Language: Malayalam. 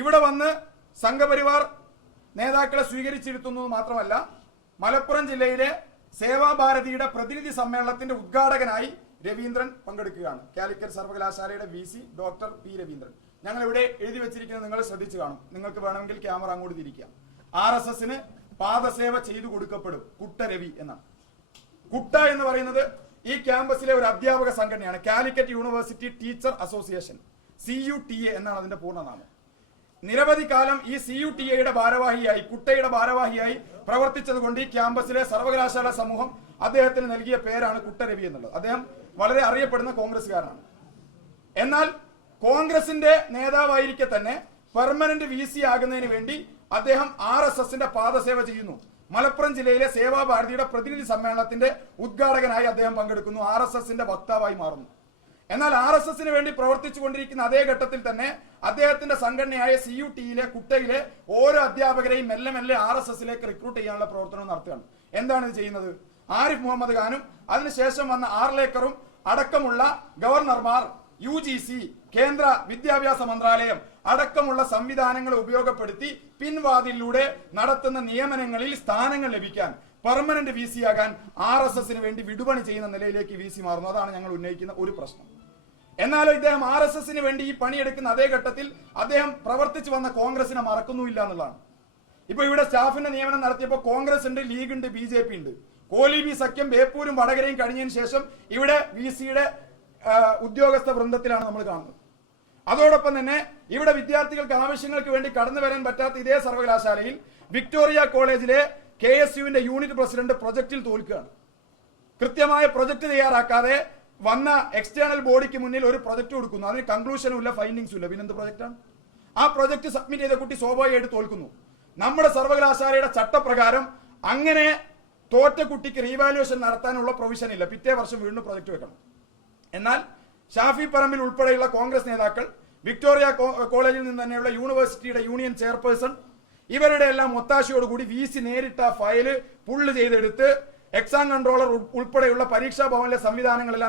ഇവിടെ വന്ന് സംഘപരിവാർ നേതാക്കളെ സ്വീകരിച്ചിരുത്തുന്നത് മാത്രമല്ല, മലപ്പുറം ജില്ലയിലെ സേവാഭാരതിയുടെ പ്രതിനിധി സമ്മേളനത്തിന്റെ ഉദ്ഘാടകനായി രവീന്ദ്രൻ പങ്കെടുക്കുകയാണ്. കാലിക്കറ്റ് സർവകലാശാലയുടെ VC ഡോക്ടർ P. രവീന്ദ്രൻ. ഞങ്ങൾ ഇവിടെ എഴുതി വെച്ചിരിക്കുന്നത് നിങ്ങൾ ശ്രദ്ധിച്ചു കാണും. നിങ്ങൾക്ക് വേണമെങ്കിൽ ക്യാമറ അങ്ങോട്ട് തിരിക്കാം. RSSന് പാദസേവ ചെയ്തു കൊടുക്കപ്പെടും കുട്ട രവി എന്നാണ്. കുട്ട എന്ന് പറയുന്നത് ഈ ക്യാമ്പസിലെ ഒരു അധ്യാപക സംഘടനയാണ്. Calicut university teacher association, CUTA എന്നാണ് അതിന്റെ പൂർണ്ണനാമം. നിരവധി കാലം ഈ CUTA ഭാരവാഹിയായി, കുട്ടയുടെ ഭാരവാഹിയായി പ്രവർത്തിച്ചതുകൊണ്ട് ഈ ക്യാമ്പസിലെ സർവകലാശാല സമൂഹം അദ്ദേഹത്തിന് നൽകിയ പേരാണ് കുട്ടരവി എന്നുള്ളത്. അദ്ദേഹം വളരെ അറിയപ്പെടുന്ന കോൺഗ്രസ്സുകാരനാണ്. എന്നാൽ കോൺഗ്രസിന്റെ നേതാവായിരിക്കെ തന്നെ പെർമനന്റ് VC ആകുന്നതിന് വേണ്ടി അദ്ദേഹം RSSന്റെ പാദസേവ ചെയ്യുന്നു. മലപ്പുറം ജില്ലയിലെ സേവാഭാരതിയുടെ പ്രതിനിധി സമ്മേളനത്തിന്റെ ഉദ്ഘാടകനായി അദ്ദേഹം പങ്കെടുക്കുന്നു. RSSന്റെ വക്താവായി മാറുന്നു. എന്നാൽ RSSന് വേണ്ടി പ്രവർത്തിച്ചു കൊണ്ടിരിക്കുന്ന അതേ ഘട്ടത്തിൽ തന്നെ അദ്ദേഹത്തിന്റെ സംഘടനയായ CUTയിലെ കുട്ടയിലെ ഓരോ അധ്യാപകരെയും മെല്ലെ മെല്ലെ RSSലേക്ക് റിക്രൂട്ട് ചെയ്യാനുള്ള പ്രവർത്തനം നടത്തുകയാണ്. എന്താണ് ഇത് ചെയ്യുന്നത്? ആരിഫ് മുഹമ്മദ് ഖാനും അതിനുശേഷം വന്ന ആർലേക്കറും അടക്കമുള്ള ഗവർണർമാർ, UGC, കേന്ദ്ര വിദ്യാഭ്യാസ മന്ത്രാലയം അടക്കമുള്ള സംവിധാനങ്ങളെ ഉപയോഗപ്പെടുത്തി പിൻവാതിലൂടെ നടത്തുന്ന നിയമനങ്ങളിൽ സ്ഥാനങ്ങൾ ലഭിക്കാൻ, പെർമനന്റ് VC ആകാൻ RSSന് വേണ്ടി വിടുപണി ചെയ്യുന്ന നിലയിലേക്ക് VC മാറുന്നു. അതാണ് ഞങ്ങൾ ഉന്നയിക്കുന്ന ഒരു പ്രശ്നം. എന്നാൽ ഇദ്ദേഹം RSSന് വേണ്ടി ഈ പണിയെടുക്കുന്ന അതേ ഘട്ടത്തിൽ അദ്ദേഹം പ്രവർത്തിച്ചു വന്ന കോൺഗ്രസിനെ മറക്കുന്നുമില്ല എന്നുള്ളതാണ്. ഇപ്പൊ ഇവിടെ സ്റ്റാഫിന്റെ നിയമനം നടത്തിയപ്പോൾ കോൺഗ്രസ് ഉണ്ട്, ലീഗ് ഉണ്ട്, BJP ഉണ്ട്. കോലീബി സഖ്യം ബേപ്പൂരും വടകരയും കഴിഞ്ഞതിന് ശേഷം ഇവിടെ VCയുടെ ഉദ്യോഗസ്ഥ വൃന്ദത്തിലാണ് നമ്മൾ കാണുന്നത്. അതോടൊപ്പം തന്നെ ഇവിടെ വിദ്യാർത്ഥികൾക്ക് ആവശ്യങ്ങൾക്ക് വേണ്ടി കടന്നു വരാൻ പറ്റാത്ത ഇതേ സർവകലാശാലയിൽ വിക്ടോറിയ കോളേജിലെ KSUവിന്റെ യൂണിറ്റ് പ്രസിഡന്റ് പ്രൊജക്റ്റിൽ തോൽക്കുകയാണ്. കൃത്യമായ പ്രൊജക്ട് തയ്യാറാക്കാതെ വന്ന എക്സ്റ്റേണൽ ബോഡിക്ക് മുന്നിൽ ഒരു പ്രൊജക്ട് കൊടുക്കുന്നു. അതിന് കൺക്ലൂഷനും ഇല്ല, ഫൈൻഡിങ്സും ഇല്ല. പിന്നെന്ത് പ്രൊജക്റ്റാണ്? ആ പ്രൊജക്ട് സബ്മിറ്റ് ചെയ്ത കുട്ടി സ്വാഭാവികമായിട്ട് തോൽക്കുന്നു. നമ്മുടെ സർവകലാശാലയുടെ ചട്ടപ്രകാരം അങ്ങനെ തോറ്റ കുട്ടിക്ക് റീവാലുവേഷൻ നടത്താനുള്ള പ്രൊവിഷൻ ഇല്ല. പിറ്റേ വർഷം വീണ്ടും പ്രൊജക്ട് വെക്കണം. എന്നാൽ ഷാഫി പറമ്പിൽ ഉൾപ്പെടെയുള്ള കോൺഗ്രസ് നേതാക്കൾ, വിക്ടോറിയ കോളേജിൽ നിന്ന് തന്നെയുള്ള യൂണിവേഴ്സിറ്റിയുടെ യൂണിയൻ ചെയർപേഴ്സൺ, ഇവരുടെ എല്ലാം ഒത്താശയോടുകൂടി VC നേരിട്ട ഫയല് പുള്ള് ചെയ്തെടുത്ത് എക്സാം കൺട്രോളർ ഉൾപ്പെടെയുള്ള പരീക്ഷാ ഭവനിലെ സംവിധാനങ്ങളെല്ലാം